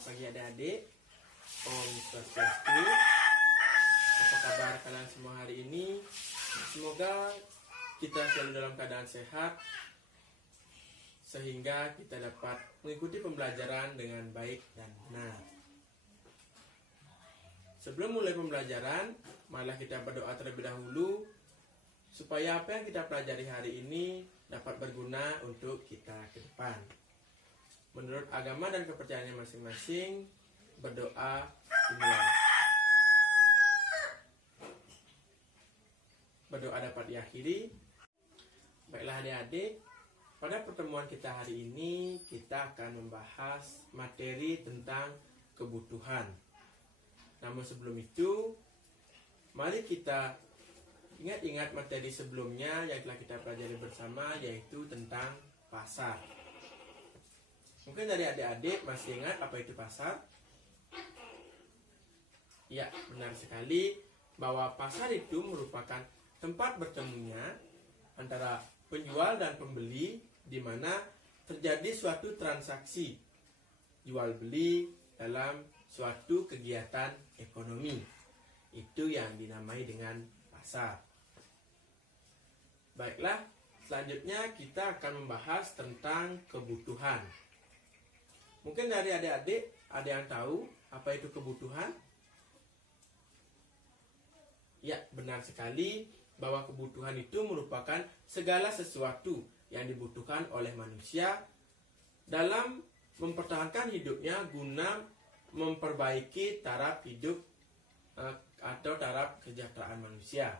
Selamat pagi adik-adik. Om Swastiastu. Apa kabar kalian semua hari ini? Semoga kita selalu dalam keadaan sehat sehingga kita dapat mengikuti pembelajaran dengan baik dan benar. Sebelum mulai pembelajaran, marilah kita berdoa terlebih dahulu supaya apa yang kita pelajari hari ini dapat berguna untuk kita ke depan. Menurut agama dan kepercayaannya masing-masing, berdoa dimulai. Berdoa dapat diakhiri. Baiklah adik-adik, pada pertemuan kita hari ini kita akan membahas materi tentang kebutuhan. Namun sebelum itu, mari kita ingat-ingat materi sebelumnya yang telah kita pelajari bersama, yaitu tentang pasar. Mungkin dari adik-adik masih ingat apa itu pasar? Ya, benar sekali bahwa pasar itu merupakan tempat bertemunya antara penjual dan pembeli, di mana terjadi suatu transaksi jual beli dalam suatu kegiatan ekonomi. Itu yang dinamai dengan pasar. Baiklah, selanjutnya kita akan membahas tentang kebutuhan. Mungkin dari adik-adik ada yang tahu apa itu kebutuhan? Ya, benar sekali bahwa kebutuhan itu merupakan segala sesuatu yang dibutuhkan oleh manusia dalam mempertahankan hidupnya guna memperbaiki taraf hidup atau taraf kesejahteraan manusia.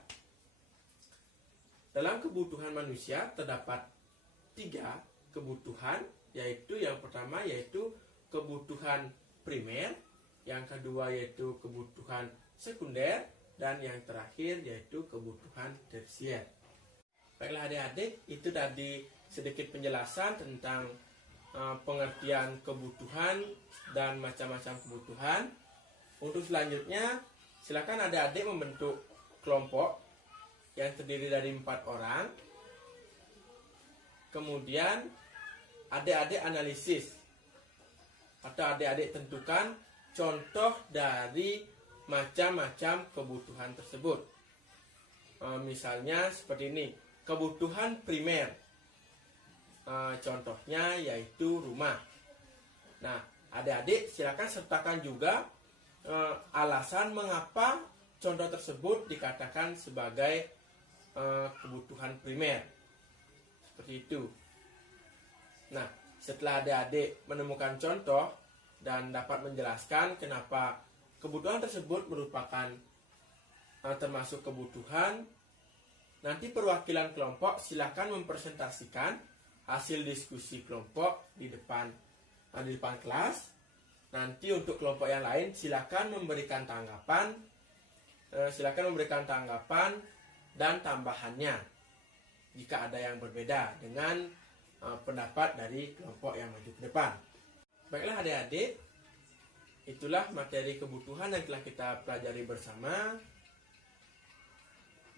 Dalam kebutuhan manusia terdapat 3 kebutuhan, yaitu yang pertama yaitu kebutuhan primer, yang kedua yaitu kebutuhan sekunder, dan yang terakhir yaitu kebutuhan tersier. Baiklah adik-adik, itu tadi sedikit penjelasan tentang pengertian kebutuhan dan macam-macam kebutuhan. Untuk selanjutnya, silakan adik-adik membentuk kelompok yang terdiri dari 4 orang. Kemudian adik-adik analisis atau adik-adik tentukan contoh dari macam-macam kebutuhan tersebut. Misalnya seperti ini, kebutuhan primer. Contohnya yaitu rumah. Nah, adik-adik silakan sertakan juga alasan mengapa contoh tersebut dikatakan sebagai kebutuhan primer. Seperti itu. Nah, setelah adik-adik menemukan contoh dan dapat menjelaskan kenapa kebutuhan tersebut merupakan termasuk kebutuhan, nanti perwakilan kelompok silakan mempresentasikan hasil diskusi kelompok di depan kelas. Nanti untuk kelompok yang lain silakan memberikan tanggapan, dan tambahannya jika ada yang berbeda dengan pendapat dari kelompok yang maju ke depan. Baiklah adik-adik, itulah materi kebutuhan yang telah kita pelajari bersama.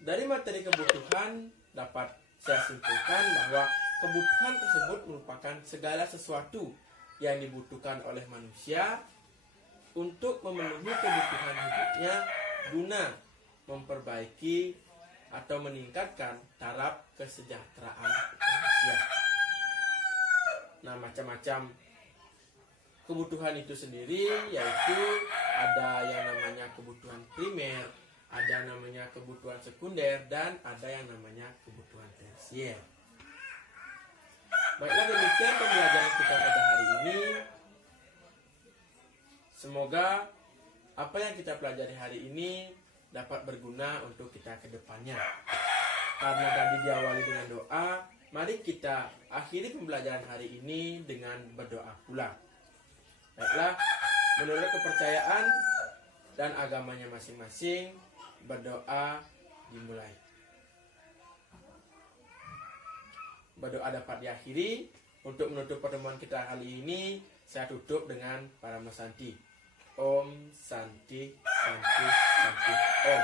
Dari materi kebutuhan dapat saya simpulkan bahwa kebutuhan tersebut merupakan segala sesuatu yang dibutuhkan oleh manusia untuk memenuhi kebutuhan hidupnya guna memperbaiki atau meningkatkan taraf kesejahteraan manusia. Nah, macam-macam kebutuhan itu sendiri yaitu ada yang namanya kebutuhan primer, ada namanya kebutuhan sekunder, dan ada yang namanya kebutuhan tersier. Baiklah, demikian pembelajaran kita pada hari ini. Semoga apa yang kita pelajari hari ini dapat berguna untuk kita ke depannya. Karena tadi diawali dengan doa, mari kita akhiri pembelajaran hari ini dengan berdoa pula. Baiklah, menurut kepercayaan dan agamanya masing-masing, berdoa dimulai. Berdoa dapat diakhiri. Untuk menutup pertemuan kita kali ini, saya tutup dengan Paramasanti. Om Santi Santi Santi Om.